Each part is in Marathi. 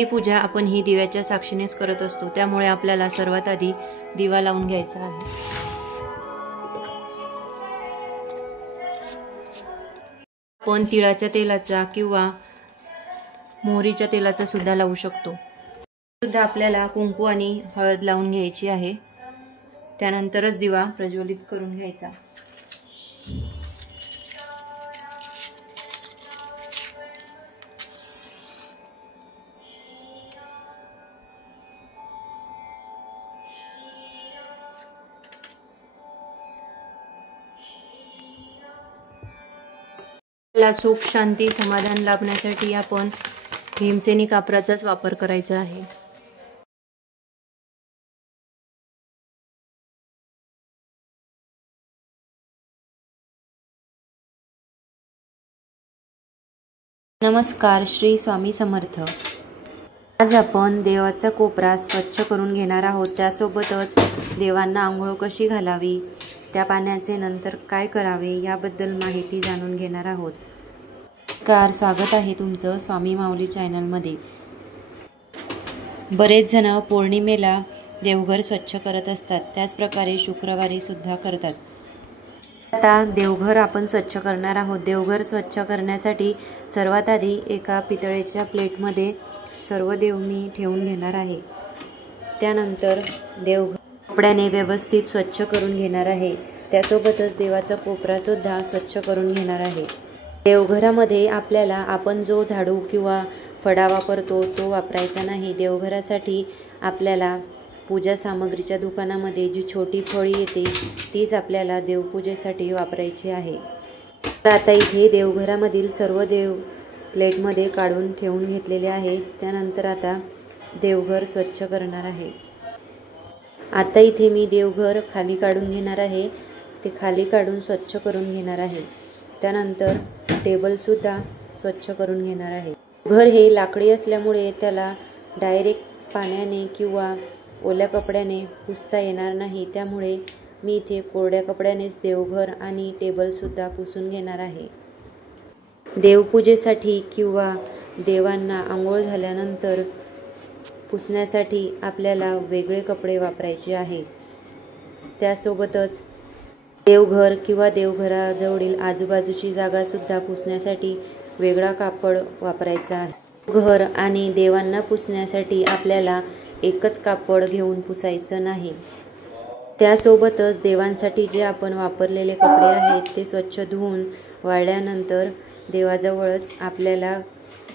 ही पूजा आपण ही दिव्याच्या साक्षीनेच करत असतो, त्यामुळे आपल्याला सर्वात आधी दिवा लावून घ्यायचा आहे। आपण तिळाच्या तेलाचा किंवा मोहरीच्या तेलाचा सुद्धा लावू शकतो। सुद्धा आपल्याला कुंकू आणि हळद लावून घ्यायची आहे, त्यानंतरच दिवा प्रज्वलित करून घ्यायचा। सुख शांती समाधान लाभण्यासाठी आपण भीमसेनी कापराचाच वापर करायचा आहे। नमस्कार, श्री स्वामी समर्थ। आज आपण देवाचा कोपरा स्वच्छ करून घेणार आहोत। त्यासोबतच देवांना आंघोळ कशी घालावी, त्या पाण्याचे नंतर काय करावे याबद्दल माहिती जाणून घेणार आहोत। नमस्कार, स्वागत आहे तुमचं स्वामी माऊली चॅनलमध्ये। बरेच जण पौर्णिमेला देवघर स्वच्छ करत असतात, त्याचप्रकारे शुक्रवारी सुद्धा करतात। आता देवघर आपण स्वच्छ करणार आहोत। देवघर स्वच्छ करण्यासाठी सर्वात आधी एका पितळेच्या प्लेटमध्ये सर्व देव मी ठेवून घेणार आहे। त्यानंतर देवघर कपड्याने व्यवस्थित स्वच्छ करून घेणार आहे। त्यासोबतच देवाचा कोपरा सुद्धा स्वच्छ करून घेणार आहे। देवघरामध्ये आपल्याला आपण जो झाडू किंवा फडा वापरतो तो वापरायचा नाही। देवघरासाठी आपल्याला पूजा सामग्रीच्या दुकानामध्ये जी छोटी फळी येते तीच आपल्याला देवपूजेसाठी वापरायची आहे। तर आता इथे देवघरामधील सर्व देव प्लेटमध्ये काढून ठेवून घेतलेले आहे। त्यानंतर आता देवघर स्वच्छ करणार आहे। आता इथे मी देवघर खाली काढून घेणार आहे, ते खाली काढून स्वच्छ करून घेणार आहे। त्यानंतर टेबलसुद्धा स्वच्छ करून घेणार आहे। घर हे लाकडी असल्यामुळे त्याला डायरेक्ट पाण्याने किंवा ओल्या कपड्याने पुसता येणार नाही, त्यामुळे मी इथे कोरड्या कपड्यानेच देवघर आणि टेबलसुद्धा पुसून घेणार आहे। देवपूजेसाठी किंवा देवांना आंघोळ झाल्यानंतर पुसण्यासाठी आपल्याला वेगळे कपडे वापरायचे आहे। त्यासोबतच देवघर किंवा देवघराजवळील आजूबाजूची जागासुद्धा पुसण्यासाठी वेगळा कापड वापरायचा आहे। घर आणि देवांना पुसण्यासाठी आपल्याला एकच कापड घेऊन पुसायचं नाही। त्यासोबतच देवांसाठी जे आपण वापरलेले कपडे आहेत ते स्वच्छ धुवून वाळल्यानंतर देवाजवळच आपल्याला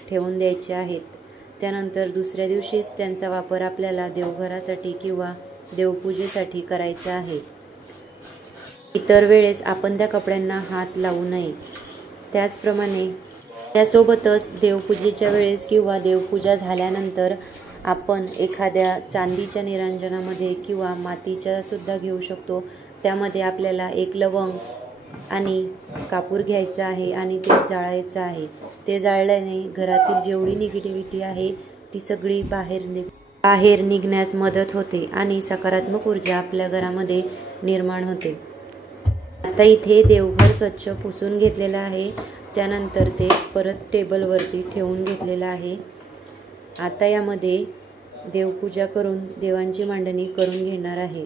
ठेवून द्यायचे आहेत। त्यानंतर दुसऱ्या दिवशीच त्यांचा वापर आपल्याला देवघरासाठी किंवा देवपूजेसाठी करायचा आहे। इतर वेळेस आपण त्या कपड्यांना हात लावू नये। त्यासोबतच देवपूजेच्या वेळेस किंवा देवपूजा झाल्यानंतर आपण एखाद्या चांदीच्या निरांजनामध्ये किंवा मातीच्या सुद्धा घेऊ शकतो, त्यामध्ये आपल्याला एक लवंग आणि कापूर घ्यायचा आहे आणि ते जाळायचं आहे। ते जाळल्याने घरातील जेवढी निगेटिव्हिटी आहे ती सगळी बाहेर निघण्यास मदत होते आणि सकारात्मक ऊर्जा आपल्या घरामध्ये निर्माण होते। आता इथे देवघर स्वच्छ पुसून घेतलेलं आहे, त्यानंतर ते परत टेबलवरती ठेवून घेतलेलं आहे। आता यामध्ये देवपूजा करून देवांची मांडणी करून घेणार आहे।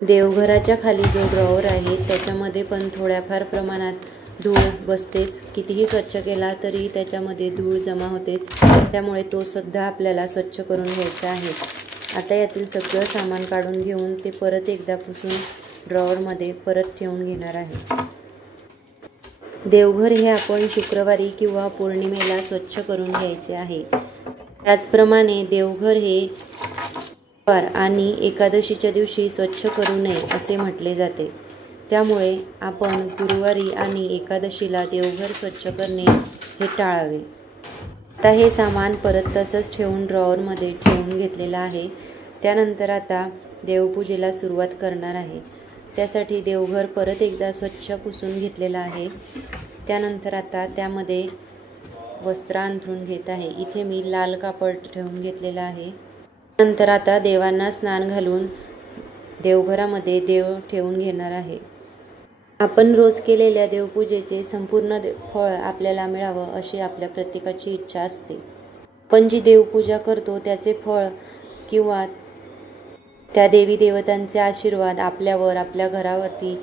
देवघराच्या खाली जो ड्रॉवर आहे त्याच्यामध्ये पण थोड्याफार प्रमाणात धूळ बसतेच। कितीही स्वच्छ केला तरी त्याच्यामध्ये धूळ जमा होतेच, त्यामुळे तो सुद्धा आपल्याला स्वच्छ करून घ्यायचा आहे। आता यातील सगळं सामान काढून घेऊन ते परत एकदा पुसून ड्रॉवरमध्ये परत ठेवून घेणार आहे। देवघर हे आपण शुक्रवारी किंवा पौर्णिमेला स्वच्छ करून घ्यायचे आहे। त्याचप्रमाणे देवघर हे गुरुवार आणि एकादशीच्या दिवशी स्वच्छ करू नये असे म्हटले जाते, त्यामुळे आपण गुरुवारी आणि एकादशीला देवघर स्वच्छ करणे हे टाळावे। आता हे सामान परत तसंच ठेवून ड्रॉवरमध्ये ठेवून घेतलेलं आहे। त्यानंतर आता देवपूजेला सुरुवात करणार आहे। त्यासाठी देवघर परत एकदा स्वच्छ पुसून घेतलेलं आहे। त्यानंतर आता त्यामध्ये वस्त्र अंथरून घेत आहे। इथे मी लाल कापड ठेवून घेतलेलं आहे। नंतर आता देवांना स्नान घालून देवघरामध्ये देव ठेवून घेणार आहे। आपण रोज केलेल्या देवपूजेचे संपूर्ण फळ आपल्याला मिळावं अशी आपल्या प्रत्येकाची इच्छा असते। आपण जी देवपूजा करतो त्याचे फळ किंवा त्या देवी देवतांचे आशीर्वाद आपल्यावर, आपल्या घरावरती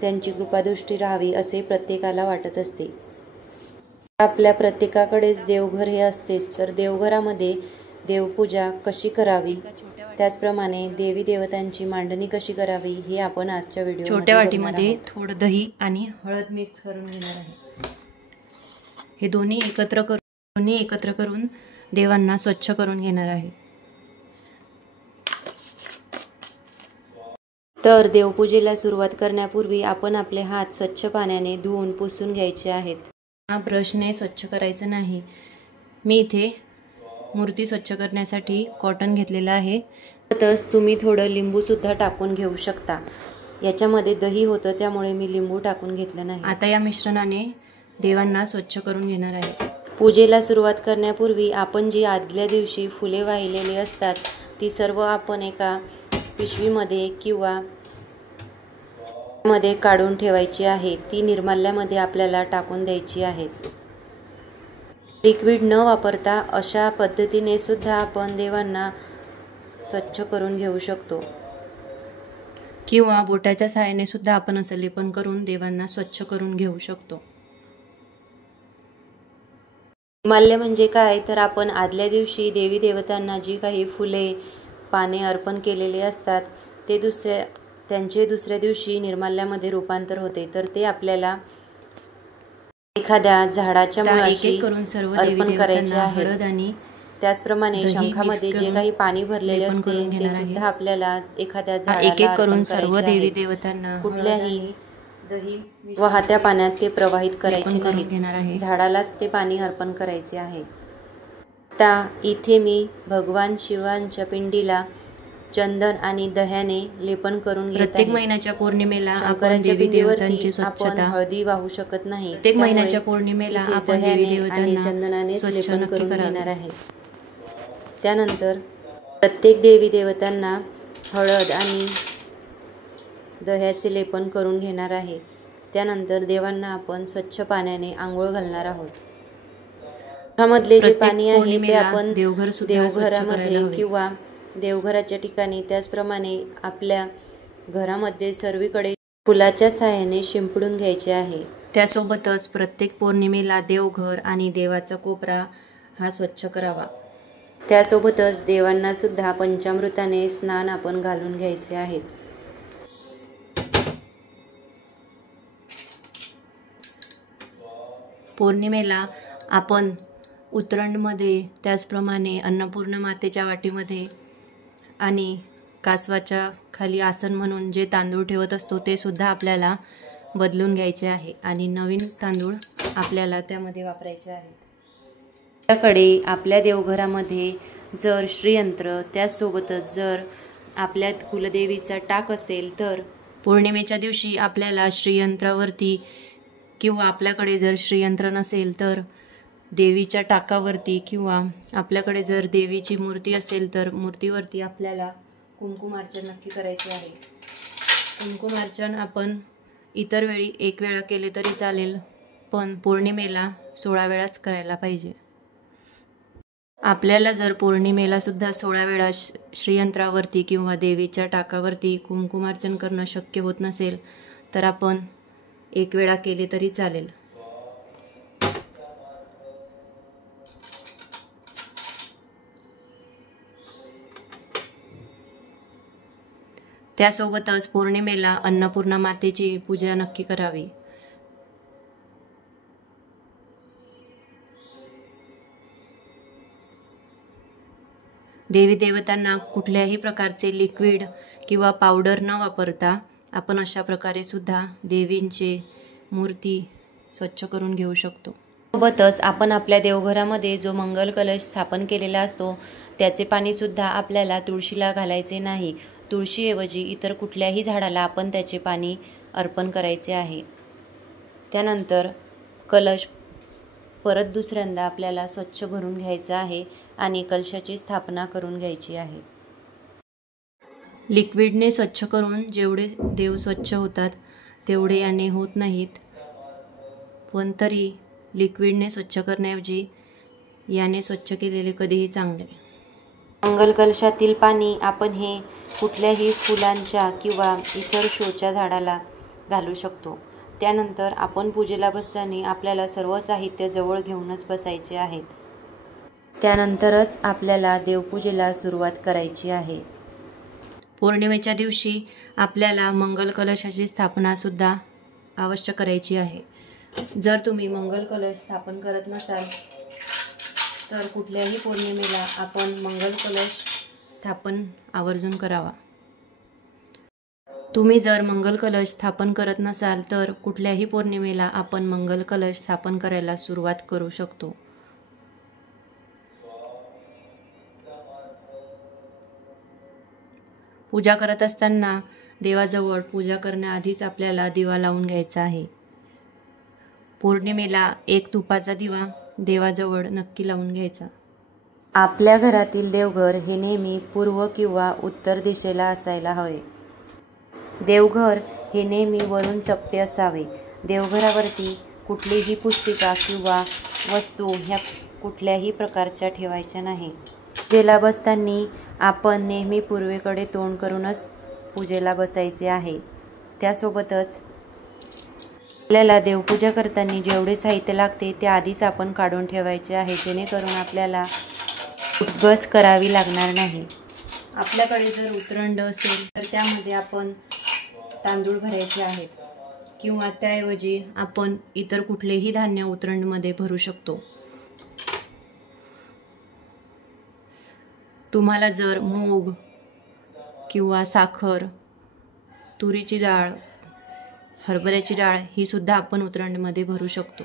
त्यांची कृपादृष्टी राहावी असे प्रत्येकाला वाटत असते. आपल्या प्रत्येकाकडेच देवघर हे असतेच, तर देवघरामध्ये देवपूजा कशी करावी, त्याचप्रमाणे देवी देवतांची मांडणी कशी करावी हे आपण आजच्या व्हिडिओ छोट्या वाटीमध्ये थोडं दही आणि हळद मिक्स करून घेणार आहे. हे दोन्ही एकत्र करून देवांना स्वच्छ करून घेणार आहे. तर देवपूजेला सुरुवात करण्यापूर्वी आपण आपले हात स्वच्छ पाण्याने धुवून पुसून घ्यायचे आहेत. ब्रशने स्वच्छ करायचं नाही. मी इथे मूर्ती स्वच्छ करण्यासाठी कॉटन घेतलेला आहे. तसंच तुम्ही थोडं लिंबू सुद्धा टाकून घेऊ शकता. याच्यामध्ये दही होतं त्यामुळे मी लिंबू टाकून घेतलं नाही. आता या मिश्रणाने देवांना स्वच्छ करून घेणार आहे. पूजेला सुरुवात करण्यापूर्वी आपण जी आदल्या दिवशी फुले वाहिलेली असतात ती सर्व आपण एका पिशवीमध्ये किंवा मध्ये काढून ठेवायची आहे. ती निर्माल्यामध्ये आपल्याला टाकून द्यायची आहेत. लिक्विड न वापरता अशा पद्धतीने सुद्धा आपण देवांना स्वच्छ करून घेऊ शकतो, किंवा बोटाच्या सहाय्याने सुद्धा आपण असं लेपन करून देवांना स्वच्छ करून घेऊ शकतो. निर्माल्य म्हणजे काय, तर आपण आदल्या दिवशी देवी देवतांना जी काही फुले पाने अर्पण केलेले असतात ते त्यांचे दुसऱ्या दिवशी निर्माल्यामध्ये रूपांतर होते. तर ते आपल्याला एखाद्या झाडाच्या मुळाशी अर्पण करायचे आहे. आणि त्याचप्रमाणे शंखामध्ये जे काही पाणी भरलेले असते ते सुद्धा आपल्याला एखाद्या झाडाला करून सर्व देवी देवतांना कुठल्याही वाहत्या पाण्यात ते प्रवाहित करायचे नाही, झाडालाच ते पाणी अर्पण करायचे आहे. आता इथे मी भगवान शिवांच्या पिंडीला चंदन आणि दह्याने लेपन करून घेत आहे. प्रत्येक महिन्याच्या पौर्णिमेला आपण देवी देवतांची स्वच्छता, हळदी वाहू शकत नाही. प्रत्येक महिन्याच्या पौर्णिमेला आपण देवी देवतांना चंदनाने लेपन करून घेणार आहे. त्यानंतर प्रत्येक देवी देवतांना हळद आणि दह्याचे लेपन करून घेणार आहे. त्यानंतर देवांना आपण स्वच्छ पाण्याने आंघोळ घालणार आहोत. त्यामधले जे पाणी आहे ते आपण देवघरामध्ये किंवा देवघराच्या ठिकाणी, त्याचप्रमाणे आपल्या घरामध्ये सर्वीकडे फुलाच्या साहाय्याने शिंपडून घ्यायचे आहे. त्यासोबतच प्रत्येक पौर्णिमेला देवघर आणि देवाचा कोपरा हा स्वच्छ करावा. त्यासोबतच देवांना सुद्धा पंचामृताने स्नान आपण घालून घ्यायचे आहेत. पौर्णिमेला आपण उतरणमध्ये, त्याचप्रमाणे अन्नपूर्णा मातेच्या वाटीमध्ये आणि कासवाच्या खाली आसन म्हणून जे तांदूळ ठेवत असतो ते सुद्धा आपल्याला बदलून घ्यायचे आहे आणि नवीन तांदूळ आपल्याला त्यामध्ये वापरायचे आहेत. आपल्याकडे आपल्या देवघरामध्ये जर श्रीयंत्र, त्याचसोबतच जर आपल्या कुलदेवीचा टाक असेल तर पौर्णिमेच्या दिवशी आपल्याला श्रीयंत्रावरती, किंवा आपल्याकडे जर श्रीयंत्र नसेल तर देवीच्या टाकावरती, किंवा आपल्याकडे जर देवीची मूर्ती असेल तर मूर्तीवरती आपल्याला कुंकुमार्चन नक्की करायचे आहे. कुंकुमार्चन आपण इतर वेळी 1 वेळा केले तरी चालेल, पण पौर्णिमेला 16 वेळाच करायला पाहिजे. आपल्याला जर पौर्णिमेला सुद्धा 16 वेळा श्रीयंत्रावरती किंवा देवीच्या टाकावरती कुंकुमार्चन करणं शक्य होत नसेल तर आपण 1 वेळा केले तरी चालेल. त्यासोबतच पौर्णिमेला अन्नपूर्णा मातेची पूजा नक्की करावी. देवी देवतांना कुठल्याही प्रकारचे लिक्विड किंवा पावडर न वापरता आपण अशा प्रकारे सुद्धा देवींची मूर्ती स्वच्छ करून घेऊ शकतो. सोबतच आपण आपल्या देवघरामध्ये जो मंगल कलश स्थापन केलेला असतो त्याचे पाणी सुद्धा आपल्याला तुळशीला घालायचे नाही. तुळशीऐवजी इतर कुठल्याही झाडाला आपण त्याचे पाणी अर्पण करायचे आहे. त्यानंतर कलश परत दुसऱ्यांदा आपल्याला स्वच्छ भरून घ्यायचा आहे आणि कलशाची स्थापना करून घ्यायची आहे. लिक्विडने स्वच्छ करून जेवढे देव स्वच्छ होतात तेवढे याने होत नाहीत, पण तरी लिक्विडने स्वच्छ करण्याऐवजी याने स्वच्छ केलेले कधीही चांगले. मंगल कलशातील पाणी आपण हे कुठल्याही फुलांच्या किंवा इतर शोच्या झाडाला घालू शकतो. त्यानंतर आपण पूजेला बसताना आपल्याला सर्व साहित्य जवळ घेऊनच बसायचे आहेत. त्यानंतरच आपल्याला देवपूजेला सुरुवात करायची आहे. पौर्णिमेच्या दिवशी आपल्याला मंगल कलशाची स्थापना सुद्धा अवश्य करायची आहे. जर तुम्ही मंगल कलश स्थापन करत नसाल तर कुठल्याही पौर्णिमेला आपण मंगल कलश स्थापन आवर्जून करावा. तुम्ही जर मंगल कलश स्थापन करत नसाल तर कुठल्याही पौर्णिमेला आपण मंगल कलश स्थापन करायला सुरुवात करू शकतो. पूजा करत असताना देवाजवळ पूजा करण्याआधीच आपल्याला दिवा लावून घ्यायचा आहे. पौर्णिमेला एक तुपाचा दिवा देवाजवळ नक्की लावून घ्यायचा. आपल्या घरातील देवघर हे नेहमी पूर्व किंवा उत्तर दिशेला असायला हवे. देवघर हे नेहमी वरून चपटे असावे. देवघरावरती कुठलीही पुस्तिका किंवा वस्तू ह्या कुठल्याही प्रकारच्या ठेवायच्या नाही. पूजेला बसताना आपण नेहमी पूर्वेकडे तोंड करूनच पूजेला बसायचे आहे. त्यासोबतच आपल्याला देवपूजा करताना जेवढे साहित्य लागते ते आधीच आपण काढून ठेवायचे आहे, जेणेकरून आपल्याला उठबस करावी लागणार नाही. आपल्याकडे जर उतरंड असेल तर त्यामध्ये आपण तांदूळ भरायचे आहेत किंवा त्याऐवजी आपण इतर कुठलेही धान्य उतरंडमध्ये भरू शकतो. तुम्हाला जर मूग किंवा साखर, तुरीची डाळ, हरभऱ्याची डाळ ही सुद्धा आपण उतरंडमध्ये भरू शकतो.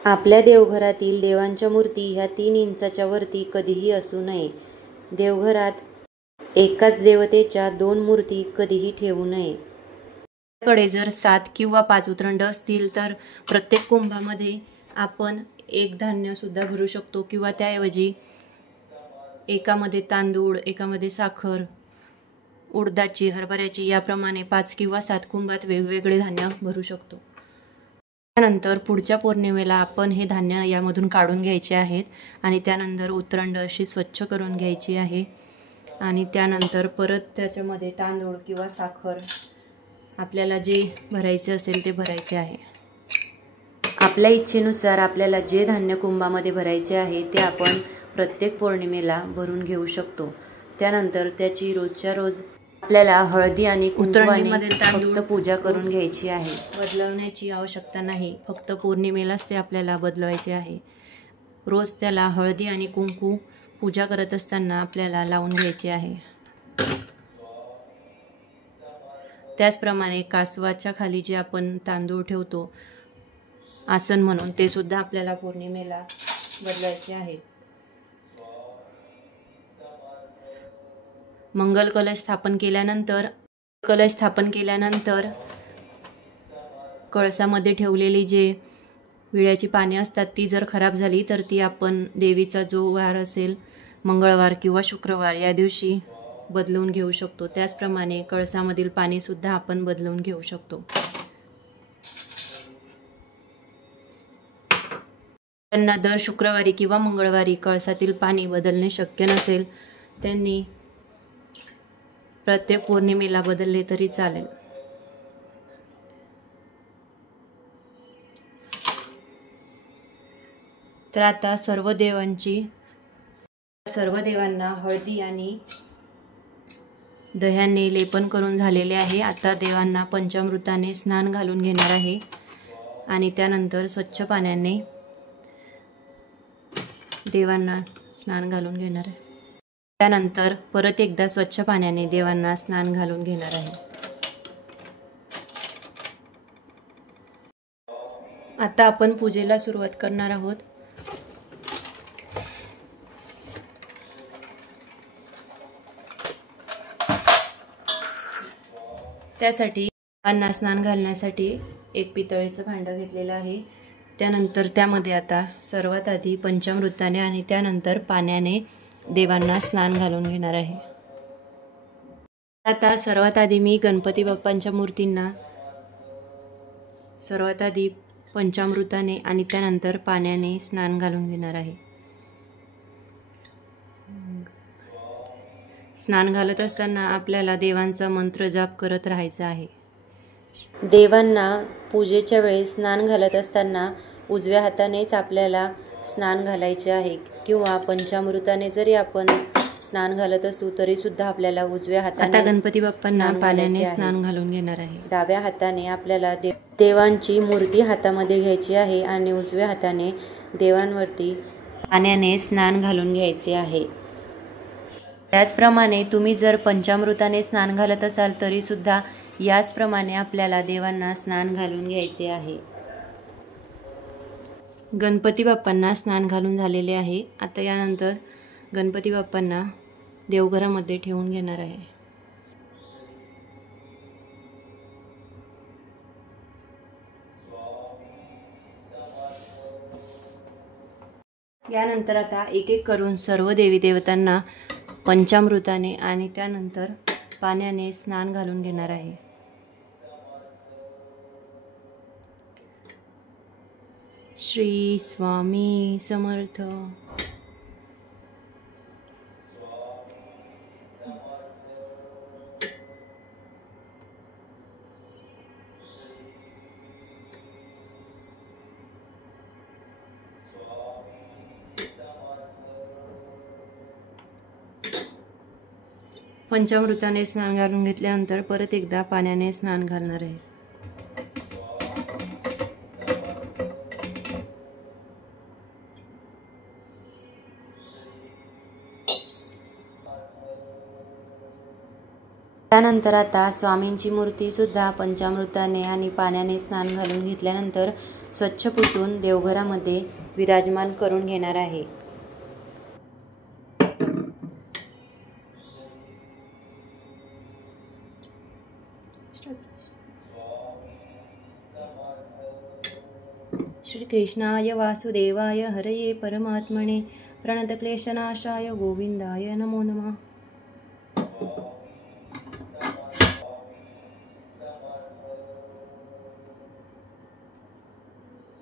आपल्या देवघरातील देवांच्या मूर्ती ह्या 3 इंचाच्या वरती कधीही असू नये. देवघरात एकाच देवतेच्या 2 मूर्ती कधीही ठेवू नये. आपल्याकडे जर 7 किंवा 5 उतरंड असतील तर प्रत्येक कुंभामध्ये आपण एक धान्य सुद्धा भरू शकतो किंवा त्याऐवजी एकामध्ये तांदूळ, एकामध्ये साखर, उडदाची, हरभऱ्याची याप्रमाणे 5 किंवा 7 कुंभात वेगवेगळे धान्य भरू शकतो. त्यानंतर पुढच्या पौर्णिमेला आपण हे धान्य यामधून काढून घ्यायचे आहेत आणि त्यानंतर उतरंड अशी स्वच्छ करून घ्यायची आहे आणि त्यानंतर परत त्याच्यामध्ये तांदूळ किंवा साखर आपल्याला जे भरायचे असेल ते भरायचे आहे. आपल्या इच्छेनुसार आपल्याला जे धान्य कुंभामध्ये भरायचे आहे ते आपण प्रत्येक पौर्णिमेला भरून घेऊ शकतो. त्यानंतर त्याची रोजच्या रोज आपल्याला हळदी आणि कुंकवाने फक्त पूजा करून घ्यायची आहे. बदलवण्याची आवश्यकता नाही, फक्त पौर्णिमेलाच ते आपल्याला बदलवायचे आहे. रोज त्याला हळदी आणि कुंकू पूजा करत असताना आपल्याला लावून घ्यायचे आहे. त्याचप्रमाणे कासवाच्या खाली जे आपण तांदूळ ठेवतो आसन म्हणून ते सुद्धा आपल्याला पौर्णिमेला बदलायचे आहेत. मंगल कलश स्थापन केल्यानंतर कळसामध्ये ठेवलेली जे विड्याची पाने असतात ती जर खराब झाली तर ती आपण देवीचा जो वार असेल मंगळवार किंवा शुक्रवार या दिवशी बदलून घेऊ शकतो. त्याचप्रमाणे कळसामधील पाणी सुद्धा आपण बदलून घेऊ शकतो. त्यांना दर शुक्रवारी किंवा मंगळवारी कळसातील पाणी बदलणे शक्य नसेल त्यांनी प्रत्येक पौर्णिमेला बदलले तरी चालेल. तर आता सर्व देवांना हळदी आणि दह्याने लेपन करून झालेले आहे. आता देवांना पंचामृताने स्नान घालून घेणार आहे आणि त्यानंतर स्वच्छ पाण्याने देवांना स्नान घालून घेणार आहे. त्यानंतर परत एकदा स्वच्छ पाण्याने देवांना स्नान घालून घेणार आहे. आता आपण पूजेला सुरुवात करणार आहोत. त्यासाठी देवांना स्नान घालण्यासाठी एक पितळेचं भांडं घेतलेलं आहे. त्यानंतर त्यामध्ये आता सर्वात आधी पंचामृताने आणि त्यानंतर पाण्याने देवांना स्नान घालून घेणार आहे. आता सर्वात आधी मी गणपती बाप्पांच्या मूर्तींना सर्वात आधी पंचामृताने आणि त्यानंतर पाण्याने स्नान घालून घेणार आहे. स्नान घालत असताना आपल्याला देवांचा मंत्र जाप करत राहायचा आहे. देवांना पूजेच्या वेळेस स्नान घालत असताना उजव्या हातानेच आपल्याला स्नान घालायचे आहे किंवा पंचामृताने जरी आपण स्नान घालत असू तरी सुद्धा आपल्याला उजव्या हाताने. आता गणपती बाप्पांना पाण्याने स्नान घालून घेणार आहे. डाव्या हाताने आपल्याला देवांची मूर्ती हातामध्ये घ्यायची आहे आणि उजव्या हाताने देवांवरती पाण्याने स्नान घालून घ्यायचे आहे. त्याचप्रमाणे तुम्ही जर पंचामृताने स्नान घालत असाल तरी सुद्धा याचप्रमाणे आपल्याला देवांना स्नान घालून घ्यायचे आहे. गणपती बाप्पांना स्नान घालून झालेले आहे. आता यानंतर गणपती बाप्पांना देवघरामध्ये ठेवून घेणार आहे. यानंतर आता एक एक करून सर्व देवी देवतांना पंचामृताने आणि त्यानंतर पाण्याने स्नान घालून घेणार आहे. श्री स्वामी समर्थ. पंचामृताने स्नान घालून घेतल्यानंतर परत एकदा पाण्याने स्नान घालणार आहे. त्यानंतर आता स्वामींची मूर्ती सुद्धा पंचामृताने आणि पाण्याने स्नान घालून घेतल्यानंतर स्वच्छ पुसून देवघरामध्ये विराजमान करून घेणार आहे. श्रीकृष्णाय वासुदेवाय हरये परमात्मने प्रणतक्लेशनाशाय गोविंदाय नमो नमः.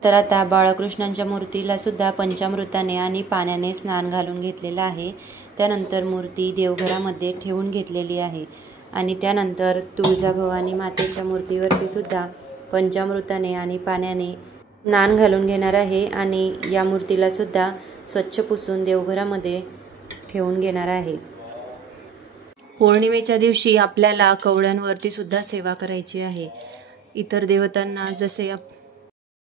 तर आता बाळकृष्णांच्या मूर्तीला सुद्धा पंचामृताने आणि पाण्याने स्नान घालून घेतलेलं आहे. त्यानंतर मूर्ती देवघरामध्ये ठेवून घेतलेली आहे आणि त्यानंतर तुळजाभवानी मातेच्या मूर्तीवरती सुद्धा पंचामृताने आणि पाण्याने स्नान घालून घेणार आहे आणि या मूर्तीला सुद्धा स्वच्छ पुसून देवघरामध्ये ठेवून घेणार आहे. पौर्णिमेच्या दिवशी आपल्याला कवड्यांवरती सुद्धा सेवा करायची आहे. इतर देवतांना जसे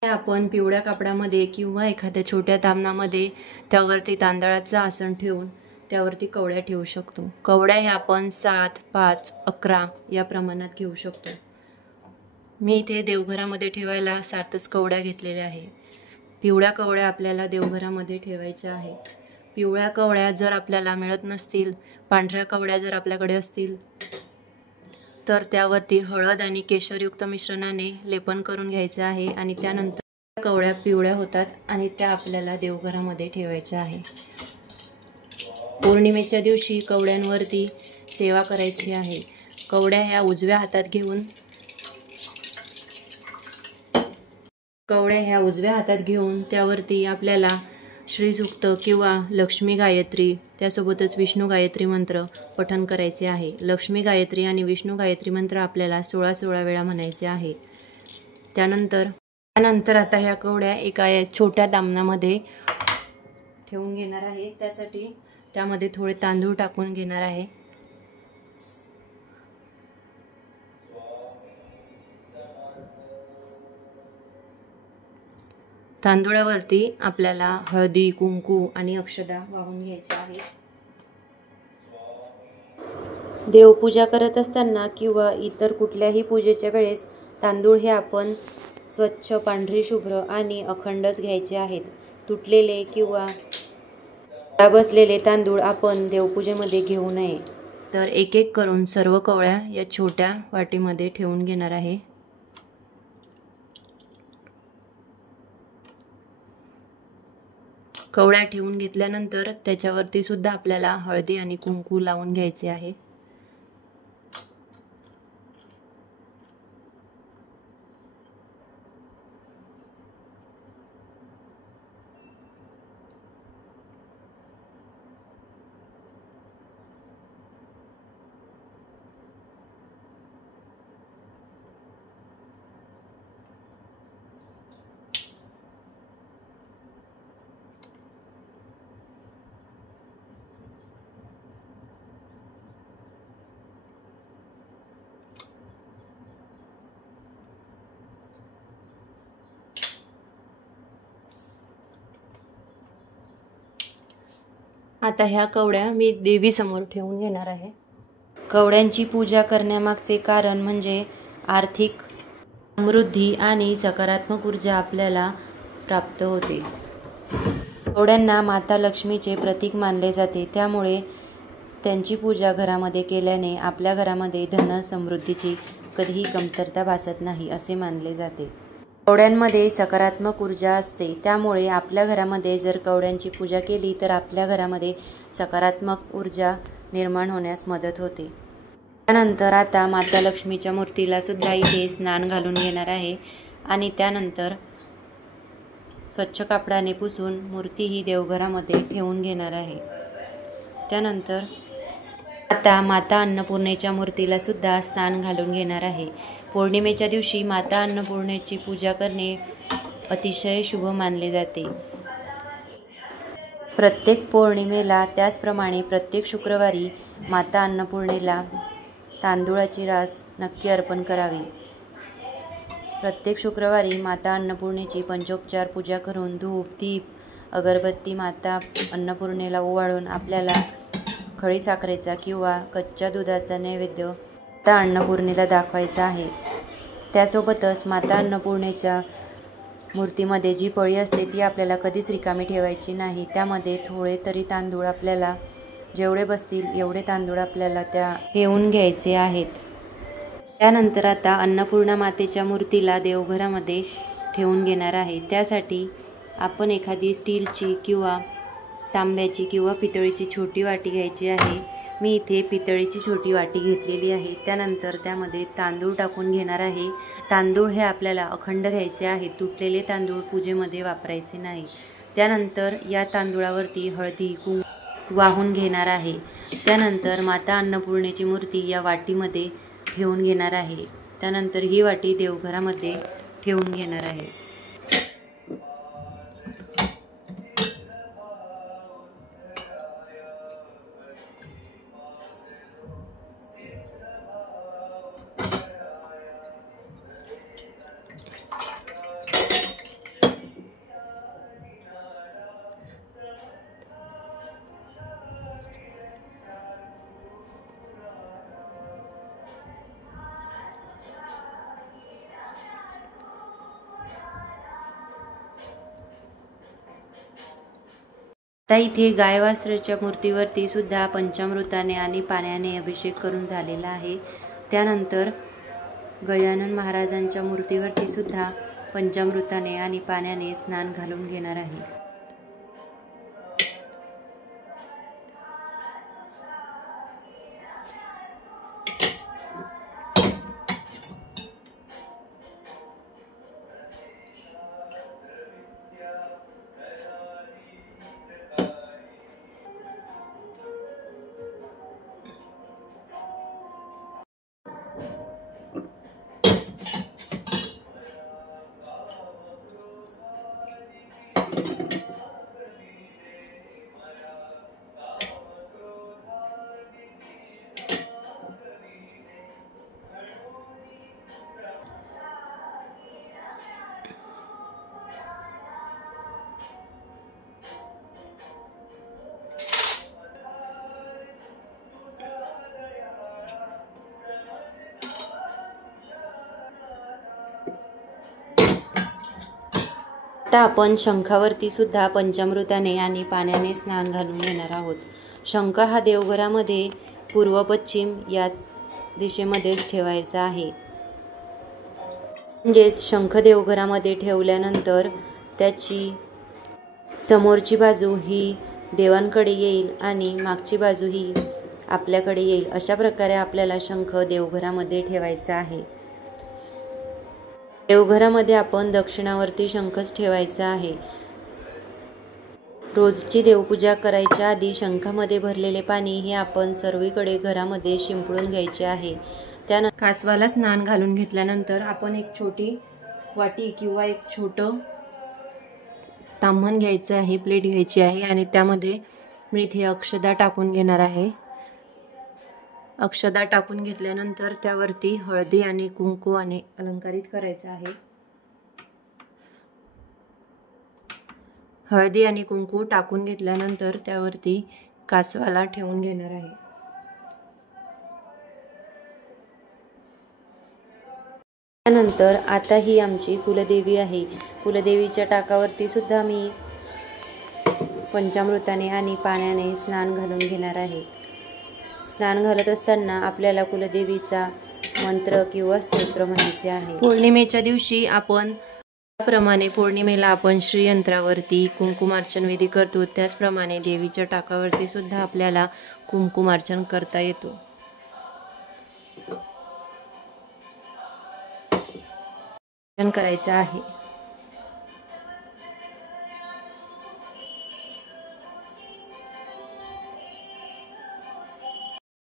आपण पिवळ्या कापडामध्ये किंवा एखाद्या छोट्या तामणामध्ये त्यावरती तांदळाचं आसन ठेवून त्यावरती कवड्या ठेवू शकतो. कवड्या ह्या आपण 7, 5, 11 या प्रमाणात घेऊ शकतो. मी इथे देवघरामध्ये ठेवायला 7च कवड्या घेतलेल्या आहे. पिवळ्या कवड्या आपल्याला देवघरामध्ये ठेवायच्या आहे. पिवळ्या कवड्या जर आपल्याला मिळत नसतील, पांढऱ्या कवड्या जर आपल्याकडे असतील तर त्यावरती हळद आणि केशरयुक्त मिश्रणाने लेपन करून घ्यायचे आहे आणि त्यानंतर कवड्या पिवळ्या होतात आणि त्या आपल्याला देवघरामध्ये ठेवायच्या आहे. पौर्णिमेच्या दिवशी कवड्यांवरती सेवा करायची आहे. कवड्या ह्या उजव्या हातात घेऊन त्यावरती आपल्याला श्रीसूक्त किंवा लक्ष्मी गायत्री त्यासोबतच विष्णू गायत्री मंत्र पठण करायचे आहे. लक्ष्मी गायत्री आणि विष्णू गायत्री मंत्र आपल्याला 16 वेळा म्हणायचे आहे. त्यानंतर आता ह्या कवड्या एका छोट्या दामनामध्ये ठेवून घेणार आहे. त्यासाठी त्यामध्ये थोडे तांदूळ टाकून घेणार आहे. तांदूळावरती आपल्याला हळदी, कुंकू आणि अक्षदा वाहून घ्यायचे आहे. देवपूजा करत असताना किंवा इतर कुठल्याही पूजेच्या वेळेस तांदूळ हे आपण स्वच्छ, पांढरी शुभ्र आणि अखंडच घ्यायचे आहेत. तुटलेले किंवा बसलेले तांदूळ आपण देवपूजेमध्ये घेऊ नये. तर एक एक करून सर्व कवळ्या या छोट्या वाटीमध्ये ठेवून घेणार आहे. कवड्या ठेवून घेतल्यानंतर त्याच्यावरती सुद्धा आपल्याला हळदी आणि कुंकू लावून घ्यायचे आहे. आता ह्या कवड्या मी देवीसमोर ठेवून घेणार आहे. कवड्यांची पूजा करण्यामागचे कारण म्हणजे आर्थिक समृद्धी आणि सकारात्मक ऊर्जा आपल्याला प्राप्त होते. कवड्यांना माता लक्ष्मीचे प्रतीक मानले जाते, त्यामुळे त्यांची पूजा घरामध्ये केल्याने आपल्या घरामध्ये धन समृद्धीची कधीही कमतरता भासत नाही असे मानले जाते. कवड्यांमध्ये सकारात्मक ऊर्जा असते, त्यामुळे आपल्या घरामध्ये जर कवड्यांची पूजा केली तर आपल्या घरामध्ये सकारात्मक ऊर्जा निर्माण होण्यास मदत होते. त्यानंतर आता माता लक्ष्मीच्या मूर्तीला सुद्धा इथे स्नान घालून घेणार आहे आणि त्यानंतर स्वच्छ कापडाने पुसून मूर्ती ही देवघरामध्ये ठेवून घेणार आहे. त्यानंतर आता माता अन्नपूर्णेच्या मूर्तीला सुद्धा स्नान घालून घेणार आहे. पौर्णिमेच्या दिवशी माता अन्नपूर्णेची पूजा करणे अतिशय शुभ मानले जाते. प्रत्येक पौर्णिमेला त्याचप्रमाणे प्रत्येक शुक्रवारी माता अन्नपूर्णेला तांदूळाची रास नक्की अर्पण करावी. प्रत्येक शुक्रवारी माता अन्नपूर्णेची पंचोपचार पूजा करून धूप, दीप, अगरबत्ती माता अन्नपूर्णेला ओवाळून आपल्याला खडी साखरेचा किंवा कच्च्या दुधाचा नैवेद्य माता अन्नपूर्णेला दाखवायचा आहे. त्यासोबतच माता अन्नपूर्णेच्या मूर्तीमध्ये जी पळी असते ती आपल्याला कधीच रिकामी ठेवायची नाही. त्यामध्ये थोडे तरी तांदूळ आपल्याला जेवढे बसतील एवढे तांदूळ आपल्याला त्या ठेवून घ्यायचे आहेत. त्यानंतर आता अन्नपूर्णा मातेच्या मूर्तीला देवघरामध्ये ठेवून घेणार आहे. त्यासाठी आपण एखादी स्टीलची किंवा तांब्याची किंवा पितळीची छोटी वाटी घ्यायची आहे. मी इथे पितळीची छोटी वाटी घेतलेली आहे. त्यानंतर त्यामध्ये तांदूळ टाकून घेणार आहे. तांदूळ हे आपल्याला अखंड घ्यायचे आहे, तुटलेले तांदूळ पूजेमध्ये वापरायचे नाही. त्यानंतर या तांदूळावरती हळदी कुंकू वाहून घेणार आहे. त्यानंतर माता अन्नपूर्णेची मूर्ती या वाटीमध्ये ठेवून घेणार आहे. त्यानंतर ही वाटी देवघरामध्ये ठेवून घेणार आहे. आता इथे गायवासराच्या मूर्तीवरती सुद्धा पंचामृताने आणि पाण्याने अभिषेक करून झालेला आहे. त्यानंतर गजानन महाराजांच्या मूर्तीवरती सुद्धा पंचामृताने आणि पाण्याने स्नान घालून घेणार आहे. आता आपण शंखावरती सुद्धा पंचामृताने आणि पाण्याने स्नान घालून घेणार आहोत. शंख हा देवघरामध्ये पूर्व पश्चिम या दिशेमध्येच ठेवायचा आहे. म्हणजेच शंख देवघरामध्ये ठेवल्यानंतर त्याची समोरची बाजू ही देवांकडे येईल आणि मागची बाजू ही आपल्याकडे येईल. अशा प्रकारे आपल्याला शंख देवघरामध्ये ठेवायचा आहे. देवघरामध्ये आपण दक्षिणावर्ती शंखच ठेवायचा आहे. रोजची देवपूजा करायच्या आधी शंखामध्ये भरलेले पाणी हे आपण सर्वीकडे घरामध्ये शिंपडून घ्यायचे आहे. त्यानंतर कासवाला स्नान घालून घेतल्यानंतर आपण एक छोटी वाटी किंवा एक छोटं ताम्हण घ्यायचं आहे, प्लेट घ्यायची आहे आणि त्यामध्ये मी इथे अक्षदा टाकून घेणार आहे. अक्षदा टाकून घेतल्यानंतर त्यावरती हळदी आणि कुंकवाने अलंकारित करायचं आहे. हळदी आणि कुंकू टाकून घेतल्यानंतर त्यावरती कासवाला ठेवून घेणार आहे. त्यानंतर आता ही आमची कुलदेवी आहे. कुलदेवीच्या टाकावरती सुद्धा मी पंचामृताने आणि पाण्याने स्नान घालून घेणार आहे. स्नान घालत असताना आपल्याला कुलदेवीचा मंत्र किंवा स्तोत्र म्हणायचे आहे. पौर्णिमेच्या दिवशी आपण त्याप्रमाणे पौर्णिमेला आपण श्रीयंत्रावरती कुंकुमार्चन विधी करतो, त्याचप्रमाणे देवीच्या टाकावरती सुद्धा आपल्याला कुंकुमार्चन करता येतो. करायचं आहे.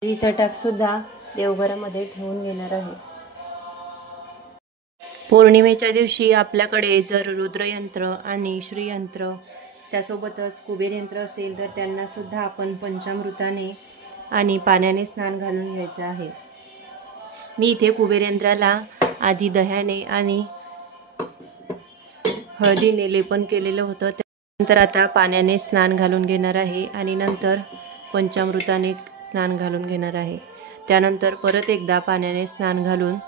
देवीचा टाक सुद्धा देवघरामध्ये ठेवून घेणार आहे. पौर्णिमेच्या दिवशी आपल्याकडे जर रुद्रयंत्र आणि श्रीयंत्र त्यासोबतच कुबेर यंत्र असेल तर त्यांना सुद्धा आपण पंचामृताने आणि पाण्याने स्नान घालून घ्यायचं आहे. मी इथे कुबेर यंत्राला आधी दह्याने आणि हळदीने लेपन केलेलं होतं. त्यानंतर आता पाण्याने स्नान घालून घेणार आहे आणि नंतर पंचामृताने स्नान घालून घेणार आहे. त्यानंतर परत एकदा पाण्याने स्नान घालून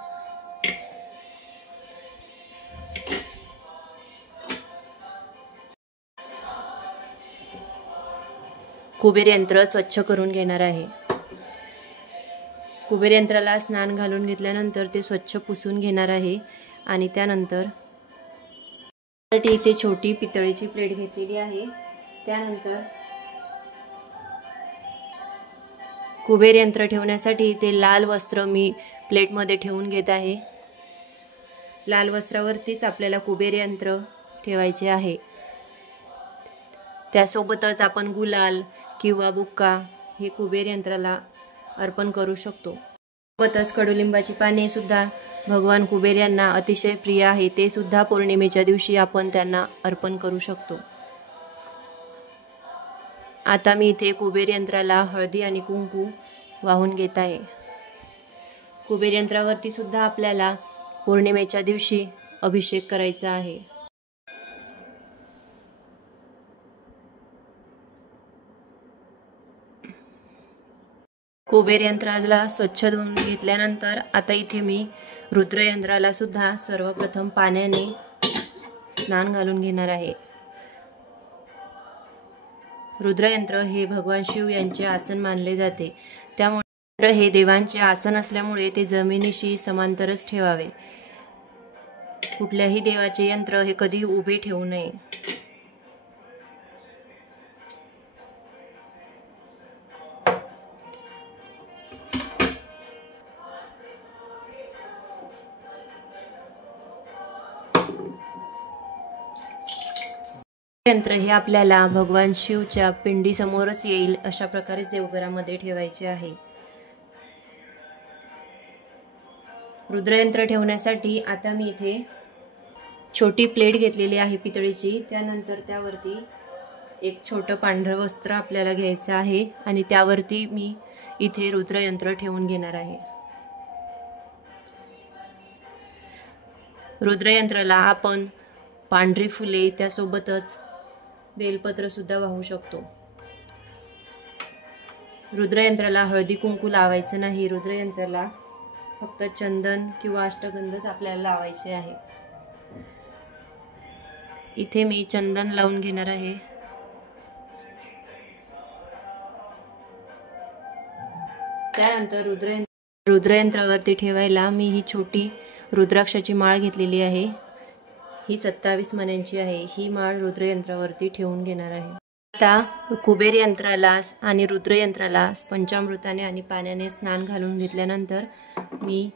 कुबेर यंत्र स्वच्छ करून घेणार आहे. कुबेर यंत्राला स्नान घालून घेतल्यानंतर ते स्वच्छ पुसून घेणार आहे आणि त्यानंतर इथे छोटी पितळेची प्लेट घेतलेली आहे. त्यानंतर कुबेर यंत्र ठेवण्यासाठी ते लाल वस्त्र मी प्लेटमध्ये ठेवून घेत आहे. लाल वस्त्रावरतीच आपल्याला कुबेर यंत्र ठेवायचे आहे. त्यासोबतच आपण गुलाल किंवा बुक्का हे कुबेर यंत्राला अर्पण करू शकतो. सोबतच कडुलिंबाची पाने सुद्धा भगवान कुबेर यांना अतिशय प्रिय आहे. ते सुद्धा पौर्णिमेच्या दिवशी आपण त्यांना अर्पण करू शकतो. आता मी इथे कुबेर यंत्राला हळदी आणि कुंकू वाहून घेत आहे. कुबेर यंत्रावरती सुद्धा आपल्याला पौर्णिमेच्या दिवशी अभिषेक करायचा आहे. कुबेर यंत्राला स्वच्छ धुवून घेतल्यानंतर आता इथे मी रुद्रयंत्राला सुद्धा सर्वप्रथम पाण्याने स्नान घालून घेणार आहे. रुद्रयंत्र हे भगवान शिव यांचे आसन मानले जाते. त्यामुळे हे देवांचे आसन असल्यामुळे ते जमिनीशी समांतरच ठेवावे. कुठल्याही देवाचे यंत्र हे कधी उभे ठेवू नये. यंत्र हे आपल्याला भगवान शिवच्या पिंडी समोरच येईल अशा प्रकारे देवघरामध्ये ठेवायचे आहे. रुद्रयंत्र ठेवण्यासाठी आता मी इथे छोटी प्लेट घेतलेली आहे पितळीची. त्यानंतर त्यावरती एक छोटं पांढरं वस्त्र आपल्याला घ्यायचं आहे आणि त्यावरती मी इथे रुद्रयंत्र ठेवून घेणार आहे. रुद्रयंत्राला आपण पांढरी फुले त्यासोबतच बेलपत्र सुद्धा वाहू शकतो. रुद्रयंत्राला हळदी कुंकू लावायचं नाही. रुद्रयंत्राला फक्त चंदन किंवा अष्टगंधच आपल्याला लावायचे आहे. इथे मी चंदन लावून घेणार आहे. त्यानंतर रुद्रयंत्रावरती ठेवायला मी ही छोटी रुद्राक्षाची माळ घेतलेली आहे. ही 27 मण्यांची आहे. ही माळ रुद्रयंत्रावरती ठेवून घेणार आहे. आता कुबेर यंत्राला आणि रुद्रयंत्राला पंचामृताने आणि पाण्याने स्नान घालून घेतल्यानंतर मी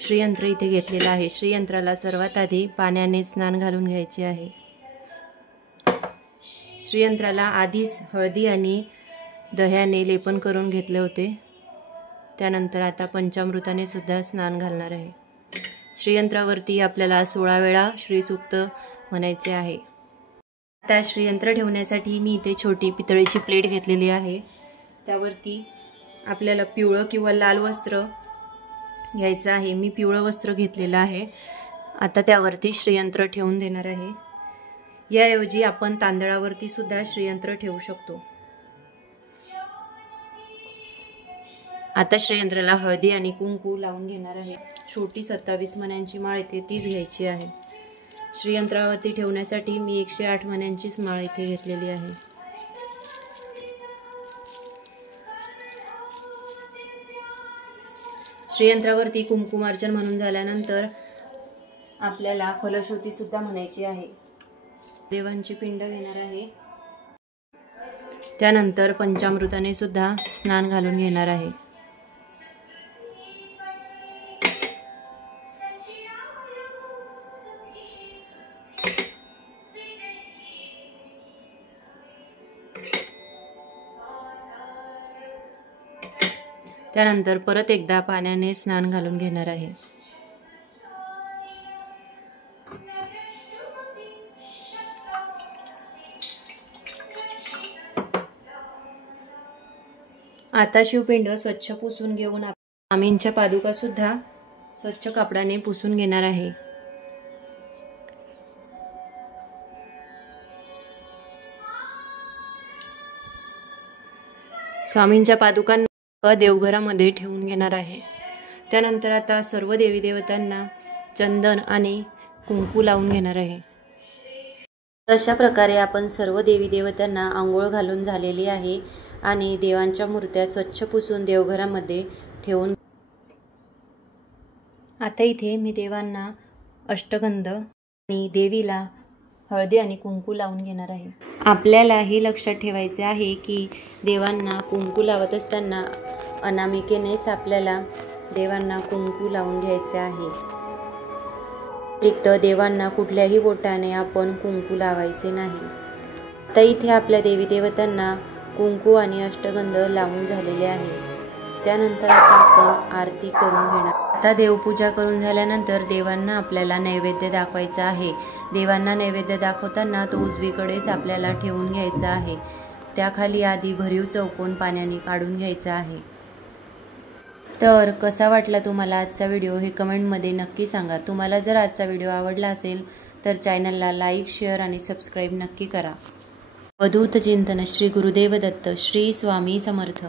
श्रीयंत्र इथे घेतलेलं आहे. श्रीयंत्राला सर्वात आधी पाण्याने स्नान घालून घ्यायचे आहे. श्रीयंत्राला आधीच हळदी आणि दह्याने लेपन करून घेतले होते. त्यानंतर आता पंचामृताने सुद्धा स्नान घालणार आहे. श्रीयंत्रावरती आपल्याला 16 वेळा श्रीसूक्त म्हणायचे आहे. आता श्रीयंत्र ठेवण्यासाठी मी इथे छोटी पितळेची प्लेट घेतलेली आहे. त्यावरती आपल्याला पिवळं किंवा लाल वस्त्र घ्यायचं आहे. मी पिवळं वस्त्र घेतलेलं आहे. आता त्यावरती श्रीयंत्र ठेवून देणार आहे. याऐवजी आपण तांदळावरती सुद्धा श्रीयंत्र ठेवू शकतो. आता श्रीयंत्राला हळदी आणि कुंकू लावून घेणार आहे. छोटी 27 मण्यांची माळ इथे तीच घ्यायची आहे. श्रीयंत्रावरती ठेवण्यासाठी मी 108 मण्यांचीच माळ इथे घेतलेली आहे. श्रीयंत्रावरती कुंकुमार्चन म्हणून झाल्यानंतर आपल्याला फलश्रुती सुद्धा म्हणायची आहे. देवांची पिंड घेणार आहे. त्यानंतर पंचामृताने सुद्धा स्नान घालून घेणार आहे. त्यानंतर परत एकदा पाण्याने स्नान घालून घेणार आहे. आता शिवपिंड स्वच्छ पुसून घेऊन स्वामींच्या पादुका सुद्धा स्वच्छ कापडाने पुसून घेणार आहे. स्वामींच्या पादुकांना देवघरामध्ये ठेवून घेणार आहे. त्यानंतर आता सर्व देवी देवतांना चंदन आणि कुंकू लावून घेणार आहे. अशा प्रकारे आपण सर्व देवी देवतांना आंघोळ घालून झालेली आहे आणि देवांच्या मूर्त्या स्वच्छ पुसून देवघरामध्ये ठेवून आता इथे मी देवांना अष्टगंध आणि देवीला हळदी आणि कुंकू लावून घेणार आहे. आपल्याला हे लक्षात ठेवायचे आहे की देवांना कुंकू लावत असताना अनामिकेनेच आपल्याला देवांना कुंकू लावून घ्यायचे आहे. व्यतिरिक्त देवांना कुठल्याही बोटाने आपण कुंकू लावायचे नाही. आता इथे आपल्या देवी देवतांना कुंकू आणि अष्टगंध लावून झालेले आहे. त्यानंतर आता आपण आरती करून घेणार. आता देवपूजा करून झाल्यानंतर देवांना आपल्याला नैवेद्य दाखवायचा आहे. देवांना नैवेद्य दाखवताना तो उजवीकडेच आपल्याला ठेवून घ्यायचा आहे. त्याखाली आधी भरीव चौकोन पाण्याने काढून घ्यायचा आहे. तर कसा वाटला तुम्हाला आजचा व्हिडिओ हे कमेंटमध्ये नक्की सांगा. तुम्हाला जर आजचा व्हिडिओ आवडला असेल तर चॅनलला लाईक, शेअर आणि सबस्क्राईब नक्की करा. अवधूत चिंतन श्री गुरुदेव दत्त. श्री स्वामी समर्थ.